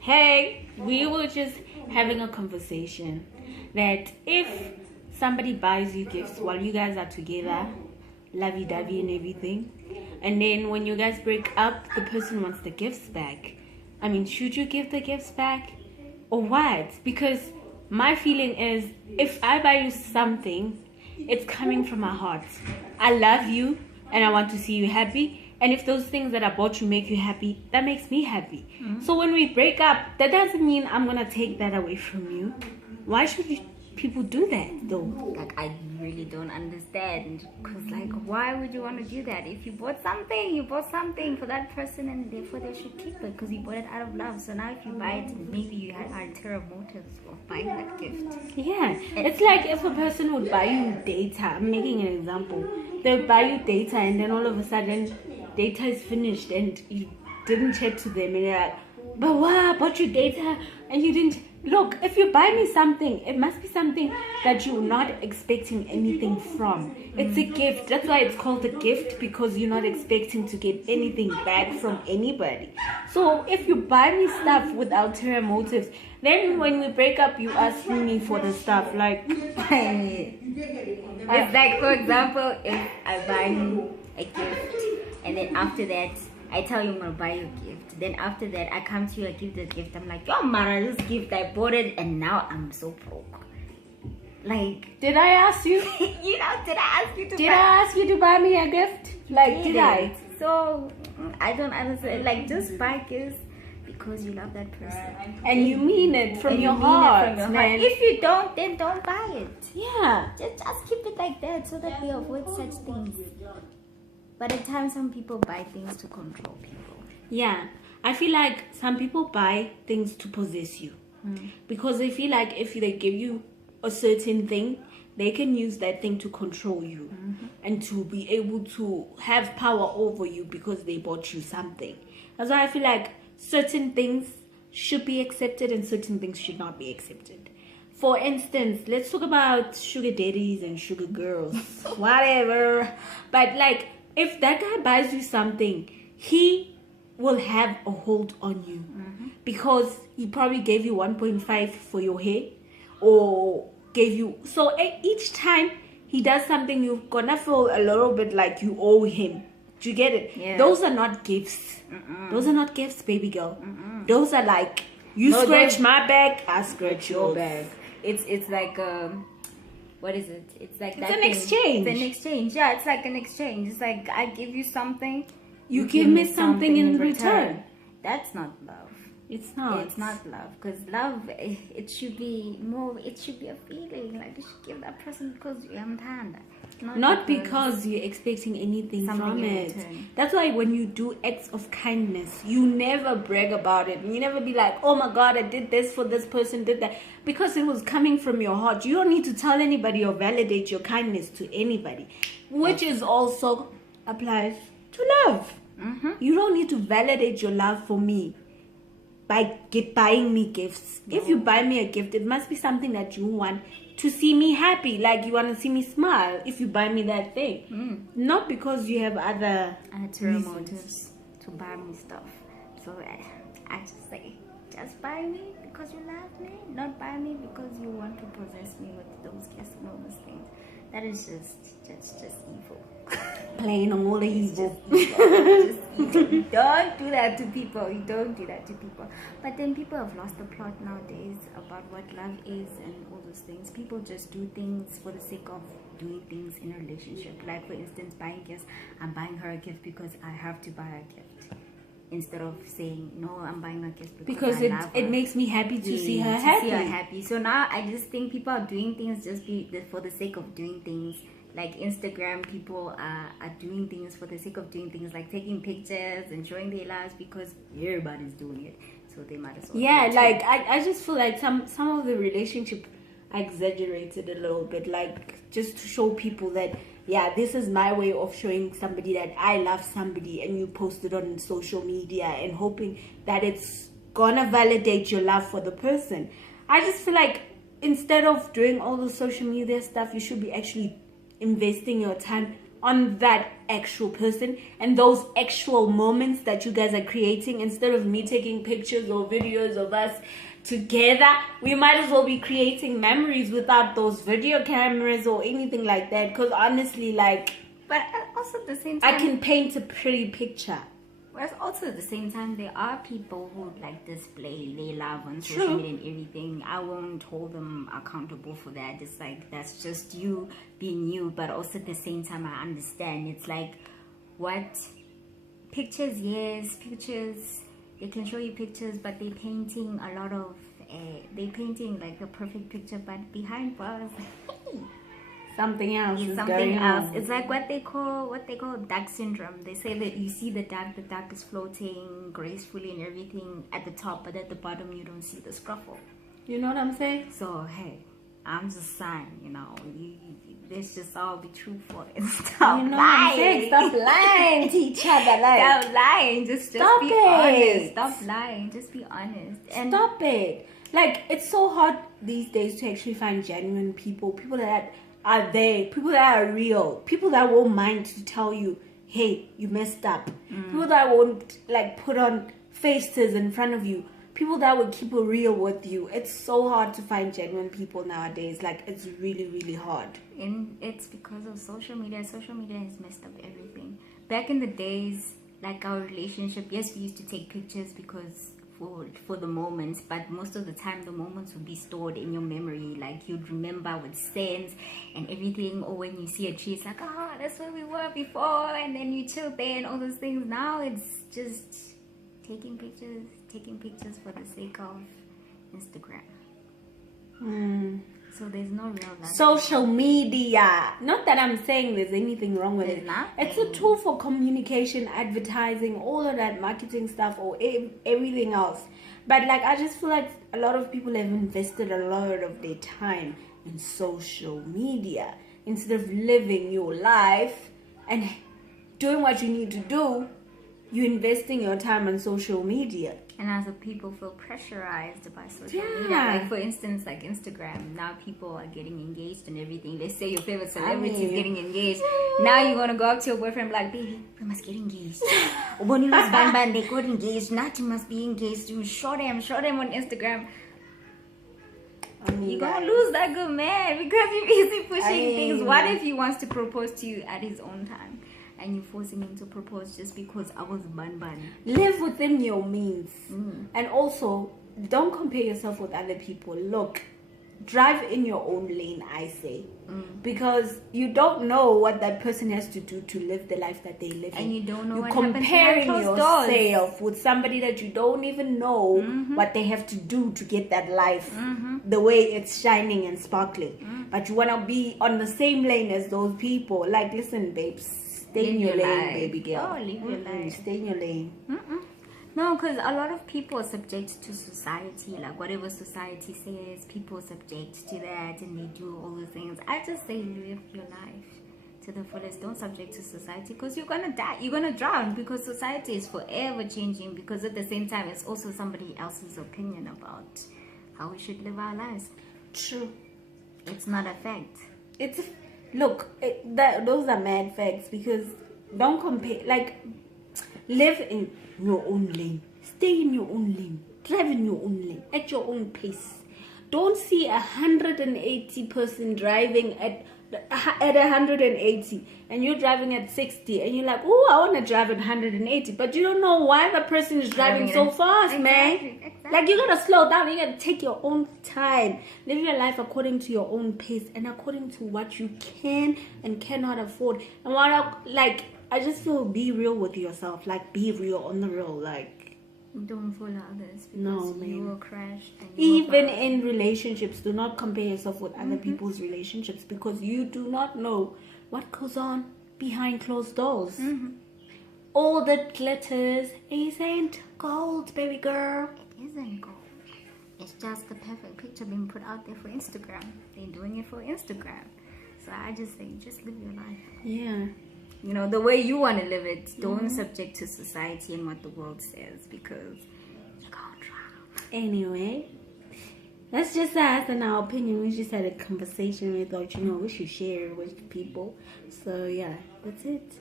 Hey, we were just having a conversation that if somebody buys you gifts while you guys are together, lovey-dovey and everything, and then when you guys break up, the person wants the gifts back. I mean, should you give the gifts back or what? Because my feeling is, if I buy you something, it's coming from my heart. I love you and I want to see you happy. And if those things that I bought you make you happy, that makes me happy. So when we break up, that doesn't mean I'm going to take that away from you. Why should people do that though? Like, I really don't understand. Because, like, why would you want to do that? If you bought something for that person, and therefore they should keep it because you bought it out of love. So now if you buy it, maybe you had ulterior motives of buying that gift. Yeah. It's like if a person would buy you data, I'm making an example. They would buy you data and then all of a sudden data is finished and you didn't chat to them and you're like, but why? I bought you data and you didn't. Look, if you buy me something, it must be something that you're not expecting anything from. It's a gift. That's why it's called a gift, because you're not expecting to get anything back from anybody. So if you buy me stuff with ulterior motives, then when we break up, you ask me for the stuff. Like, It's like, for example, if I buy you a gift and then after that I tell you I'm gonna buy you a gift, then after that I come to you, I give the gift, I'm like, yo Mara, this gift I bought it and now I'm so broke. Like, did I ask you? did I ask you to Did I ask you to buy me a gift? Like, did I? So I don't understand. Like, just buy gifts because you love that person And you mean it from and your you mean heart, it from your man. heart. If you don't, then don't buy it. Yeah. Just keep it like that so that we avoid such things. But at times some people buy things to control people. Yeah. I feel like some people buy things to possess you. Because they feel like if they give you a certain thing, they can use that thing to control you and to be able to have power over you because they bought you something. That's why I feel like certain things should be accepted and certain things should not be accepted. For instance, let's talk about sugar daddies and sugar girls, whatever. But like, if that guy buys you something, he will have a hold on you because he probably gave you 1.5 for your hair or gave you. So each time he does something, you're gonna feel a little bit like you owe him. Do you get it? Yeah. Those are not gifts. Those are not gifts, baby girl. Those are like, you scratch my back, I scratch your back. It's like what is it? It's like It's an exchange. It's an exchange. Yeah, it's like an exchange. It's like I give you something, You give me something in return. That's not love. It's not. It's not love, because love, it should be more. It should be a feeling. Like, you should give that person because you understand. Not because you're expecting anything Something from in it. return. That's why when you do acts of kindness, you never brag about it. You never be like, oh my God, I did this for this person, did that. Because it was coming from your heart. You don't need to tell anybody or validate your kindness to anybody. Which is also applies to love. You don't need to validate your love for me by buying me gifts. If you buy me a gift, it must be something that you want to see me happy, like you want to see me smile if you buy me that thing. Not because you have other ulterior motives to buy me stuff. So I just say, just buy me because you love me, not buy me because you want to possess me with those gifts and all those things. That is just evil. Plain on all the evil. Just evil. You don't do that to people. You don't do that to people. But then people have lost the plot nowadays about what love is and all those things. People just do things for the sake of doing things in a relationship. Like, for instance, buying gifts. I'm buying her a gift because I have to buy a gift. Instead of saying, no, I'm buying a gift because I love her. It makes me happy to see her happy. So now I just think people are doing things just for the sake of doing things. Like Instagram, people are doing things for the sake of doing things, like taking pictures and showing their lives because everybody's doing it. So they might as well. Yeah, like I just feel like some of the relationship I exaggerated a little bit, like just to show people that, yeah, this is my way of showing somebody that I love somebody, and you post it on social media and hoping that it's gonna validate your love for the person. I just feel like instead of doing all the social media stuff, you should be actually investing your time on that actual person and those actual moments that you guys are creating. Instead of me taking pictures or videos of us together, we might as well be creating memories without those video cameras or anything like that. Because honestly, like, but also at the same time, I can paint a pretty picture. Whereas also at the same time, there are people who like display their love on social media and everything. I won't hold them accountable for that. It's like, that's just you being you. But also at the same time, I understand. It's like, what? Pictures, yes, pictures. They can show you pictures, but they're painting a lot of, they're painting like the perfect picture, but behind bars, something else is something going else. on. It's like what they call duck syndrome. They say that you see the duck is floating gracefully and everything at the top, but at the bottom you don't see the scruffle. You know what I'm saying? So hey, I'm just saying, you know, let's just all be truthful and stop You know lying. what I'm saying? Stop lying to each other. Like, Stop lying. Just stop be it. honest. Stop lying. Just be honest. And stop it. Like, it's so hard these days to actually find genuine people. People that are there. People that are real. People that won't mind to tell you, hey, you messed up. People that won't, like, put on faces in front of you. People that will keep it real with you. It's so hard to find genuine people nowadays. Like, it's really, really hard. And it's because of social media. Social media has messed up everything. Back in the days, like our relationship, yes, we used to take pictures because for the moments, but most of the time the moments would be stored in your memory. Like, you'd remember with scents and everything, or when you see a tree, it's like, oh, that's where we were before, and then you chill there and all those things. Now it's just taking pictures for the sake of Instagram. So there's no real life. Social media. Not that I'm saying there's anything wrong with it. Nothing. It's a tool for communication, advertising, all of that marketing stuff, or everything else. But like, I just feel like a lot of people have invested a lot of their time in social media instead of living your life and doing what you need to do. You're investing your time on social media. And as a people feel pressurized by social media. Yeah. Like, for instance, like Instagram. Now people are getting engaged and everything. Let's say your favorite celebrity is getting engaged. Now you're going to go up to your boyfriend like, baby, we must get engaged. When you was ban, they got engaged. Now you must be engaged. You show them on Instagram. You're going to lose that good man because you're busy pushing things. What if he wants to propose to you at his own time? And you're forcing him to propose just because I was ban. Live within your means. And also, don't compare yourself with other people. Look, drive in your own lane, I say. Because you don't know what that person has to do to live the life that they live in. And you don't know You're what happens comparing behind closed doors. yourself with somebody that you don't even know what they have to do to get that life the way it's shining and sparkling. But you want to be on the same lane as those people. Like, listen, babes. Stay in your lane, baby girl. Oh, live your life. Stay in your lane. No, because a lot of people are subject to society. Like, whatever society says, people are subject to that and they do all the things. I just say live your life to the fullest. Don't subject to society because you're going to die. You're going to drown because society is forever changing. Because at the same time, it's also somebody else's opinion about how we should live our lives. True. It's not a fact. Look, those are mad facts because don't compare. Like, live in your own lane. Stay in your own lane. Drive in your own lane at your own pace. Don't see 180 person driving at 180 and you're driving at 60 and you're like, oh, I want to drive at 180, but you don't know why the person is driving so fast, man. Exactly. Like, you gotta slow down. You gotta take your own time. Live your life according to your own pace and according to what you can and cannot afford. And I just feel, be real with yourself. Like, be real on the real. Like, don't follow others because no, man. you will crash. Even in relationships, do not compare yourself with other people's relationships because you do not know what goes on behind closed doors. All that glitters isn't gold, baby girl. It isn't gold. It's just the perfect picture being put out there for Instagram. They're doing it for Instagram. So I just say, just live your life. Yeah. You know, the way you want to live it. Don't subject to society and what the world says because you're going to drown. Anyway, That's just us and our opinion. We just had a conversation. We thought, we should share with people. So yeah, that's it.